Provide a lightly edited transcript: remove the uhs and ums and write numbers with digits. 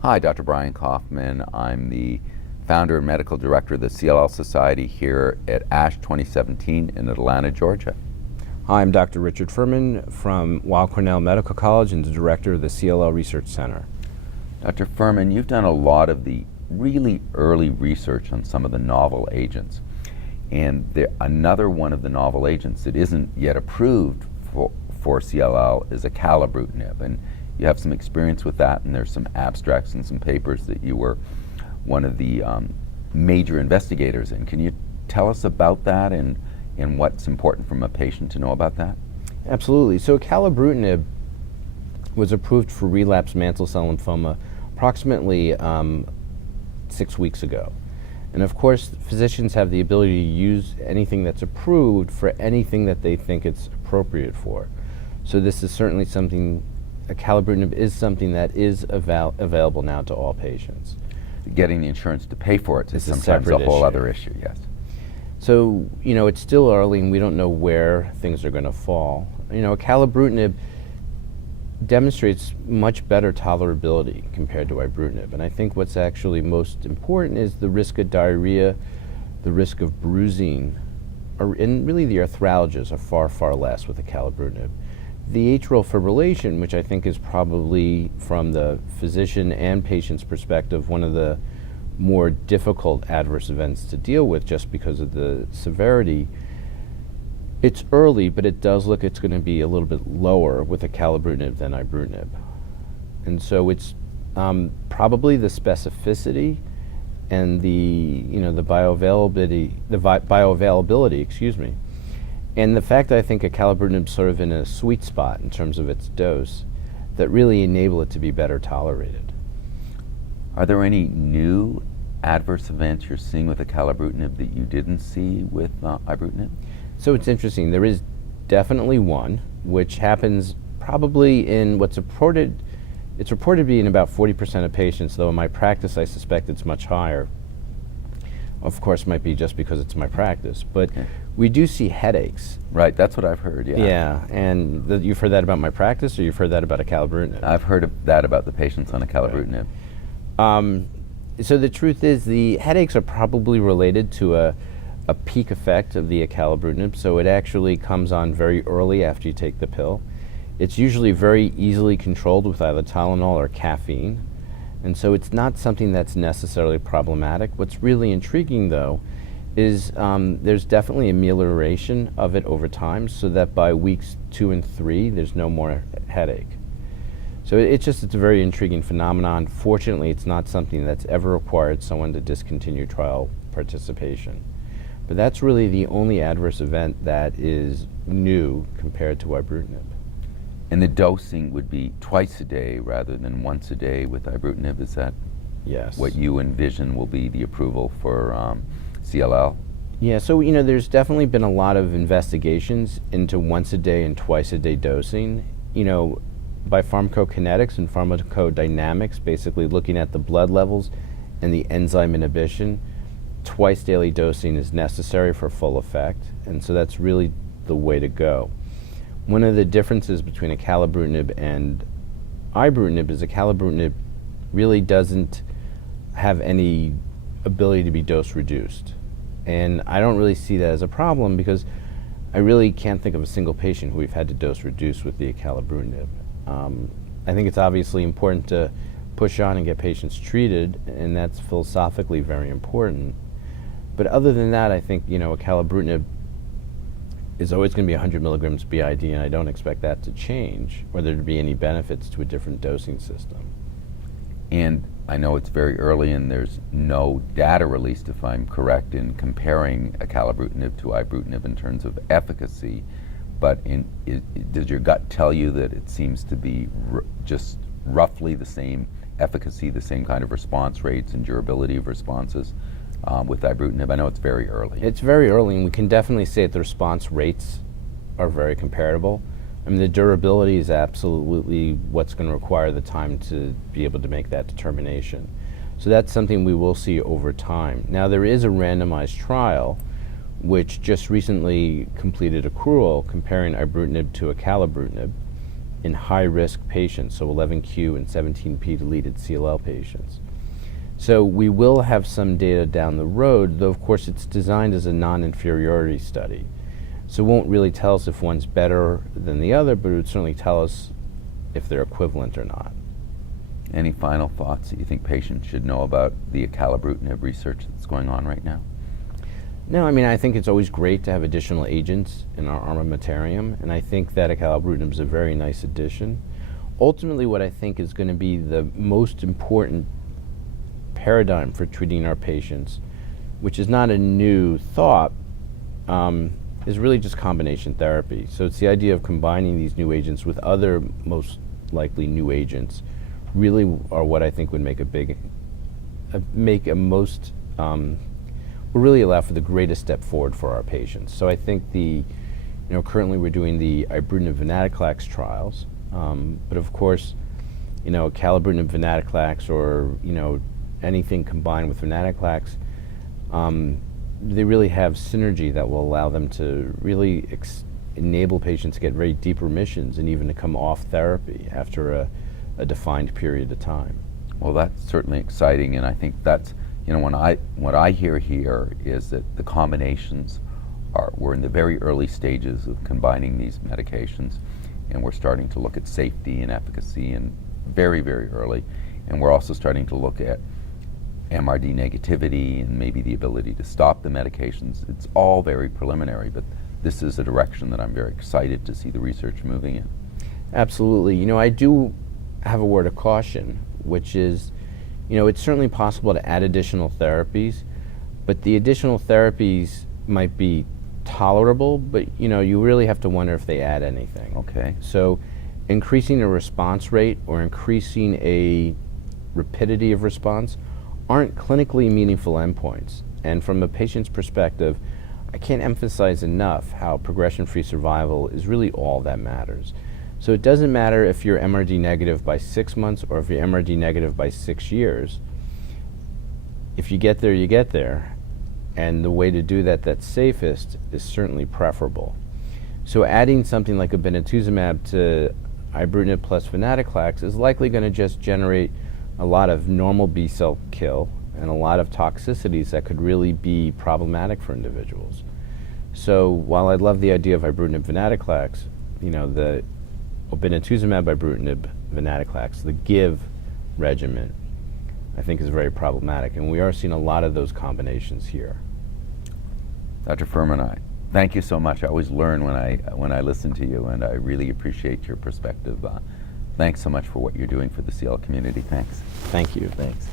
Hi, Dr. Brian Koffman. I'm the founder and medical director of the CLL Society here at ASH 2017 in Atlanta, Georgia. Hi, I'm Dr. Richard Furman from Weill Cornell Medical College and the director of the CLL Research Center. Dr. Furman, you've done a lot of the really early research on some of the novel agents. And another one of the novel agents that isn't yet approved for CLL is Acalabrutinib. And you have some experience with that, and there's some abstracts and some papers that you were one of the major investigators in. Can you tell us about that and what's important from a patient to know about that? Absolutely. So Acalabrutinib was approved for relapsed mantle cell lymphoma approximately 6 weeks ago. And of course, physicians have the ability to use anything that's approved for anything that they think it's appropriate for. So this is certainly something, Acalabrutinib is something that is available now to all patients. Getting the insurance to pay for it is It's sometimes a whole other issue, yes. So, it's still early and we don't know where things are going to fall. Acalabrutinib demonstrates much better tolerability compared to ibrutinib. And I think what's actually most important is the risk of diarrhea, the risk of bruising, and really the arthralgias are far, far less with Acalabrutinib. The atrial fibrillation, which I think is probably, from the physician and patient's perspective, one of the more difficult adverse events to deal with just because of the severity, it's early, but it does look it's going to be a little bit lower with Acalabrutinib than ibrutinib. And so it's probably the specificity and the bioavailability, excuse me, and the fact that I think Acalabrutinib's sort of in a sweet spot in terms of its dose that really enable it to be better tolerated. Are there any new adverse events you're seeing with Acalabrutinib that you didn't see with ibrutinib? So it's interesting. There is definitely one, which happens probably in it's reported to be in about 40% of patients, though in my practice I suspect it's much higher. Of course, might be just because it's my practice, but okay. We do see headaches. Right, that's what I've heard, yeah. Yeah, and you've heard that about my practice, or you've heard that about Acalabrutinib? I've heard that about the patients on Acalabrutinib. So the truth is the headaches are probably related to a peak effect of the Acalabrutinib, so it actually comes on very early after you take the pill. It's usually very easily controlled with either Tylenol or caffeine, and so it's not something that's necessarily problematic. What's really intriguing, though, is there's definitely amelioration of it over time, so that by weeks 2 and 3, there's no more headache. So it's a very intriguing phenomenon. Fortunately, it's not something that's ever required someone to discontinue trial participation. But that's really the only adverse event that is new compared to ibrutinib. And the dosing would be twice a day rather than once a day with ibrutinib. Is that what you envision will be the approval for CLL? Yeah, so there's definitely been a lot of investigations into once a day and twice a day dosing. By pharmacokinetics and pharmacodynamics, basically looking at the blood levels and the enzyme inhibition, twice daily dosing is necessary for full effect, and so that's really the way to go. One of the differences between Acalabrutinib and ibrutinib is Acalabrutinib really doesn't have any ability to be dose reduced. And I don't really see that as a problem because I really can't think of a single patient who we've had to dose reduce with the Acalabrutinib. I think it's obviously important to push on and get patients treated, and that's philosophically very important. But other than that, I think, Acalabrutinib is always going to be 100 milligrams BID, and I don't expect that to change, or there to be any benefits to a different dosing system. And I know it's very early and there's no data released, if I'm correct, in comparing Acalabrutinib to ibrutinib in terms of efficacy, but does your gut tell you that it seems to be just roughly the same efficacy, the same kind of response rates and durability of responses with ibrutinib? I know it's very early. It's very early, and we can definitely say that the response rates are very comparable. I mean, the durability is absolutely what's going to require the time to be able to make that determination. So that's something we will see over time. Now, there is a randomized trial which just recently completed accrual comparing ibrutinib to Acalabrutinib. in high-risk patients, so 11q and 17p deleted CLL patients. So we will have some data down the road, though of course it's designed as a non-inferiority study. So it won't really tell us if one's better than the other, but it would certainly tell us if they're equivalent or not. Any final thoughts that you think patients should know about the Acalabrutinib research that's going on right now? No, I mean, I think it's always great to have additional agents in our armamentarium, and I think that Acalabrutinib is a very nice addition. Ultimately, what I think is going to be the most important paradigm for treating our patients, which is not a new thought, is really just combination therapy. So it's the idea of combining these new agents with other most likely new agents really are what I think would make will really allow for the greatest step forward for our patients. So I think currently we're doing the ibrutinib venetoclax trials, but of course, acalabrutinib venetoclax or anything combined with venetoclax, they really have synergy that will allow them to really enable patients to get very deep remissions and even to come off therapy after a defined period of time. Well, that's certainly exciting, and I think that's, what I hear here is that the combinations we're in the very early stages of combining these medications, and we're starting to look at safety and efficacy and very, very early, and we're also starting to look at MRD negativity and maybe the ability to stop the medications. It's all very preliminary, but this is a direction that I'm very excited to see the research moving in. Absolutely. I do have a word of caution, which is, it's certainly possible to add additional therapies, but the additional therapies might be tolerable, but you really have to wonder if they add anything. Okay. So increasing a response rate or increasing a rapidity of response aren't clinically meaningful endpoints. And from a patient's perspective, I can't emphasize enough how progression-free survival is really all that matters. So it doesn't matter if you're MRD negative by 6 months or if you're MRD negative by 6 years. If you get there, you get there. And the way to do that that's safest is certainly preferable. So adding something like obinutuzumab to ibrutinib plus venetoclax is likely going to just generate a lot of normal B-cell kill and a lot of toxicities that could really be problematic for individuals. So while I love the idea of ibrutinib venetoclax, the obinutuzumab ibrutinib venetoclax, the GIVE regimen, I think is very problematic, and we are seeing a lot of those combinations here. Dr. Furman, thank you so much. I always learn when I listen to you, and I really appreciate your perspective. Thanks so much for what you're doing for the CLL community. Thanks. Thank you. Thanks.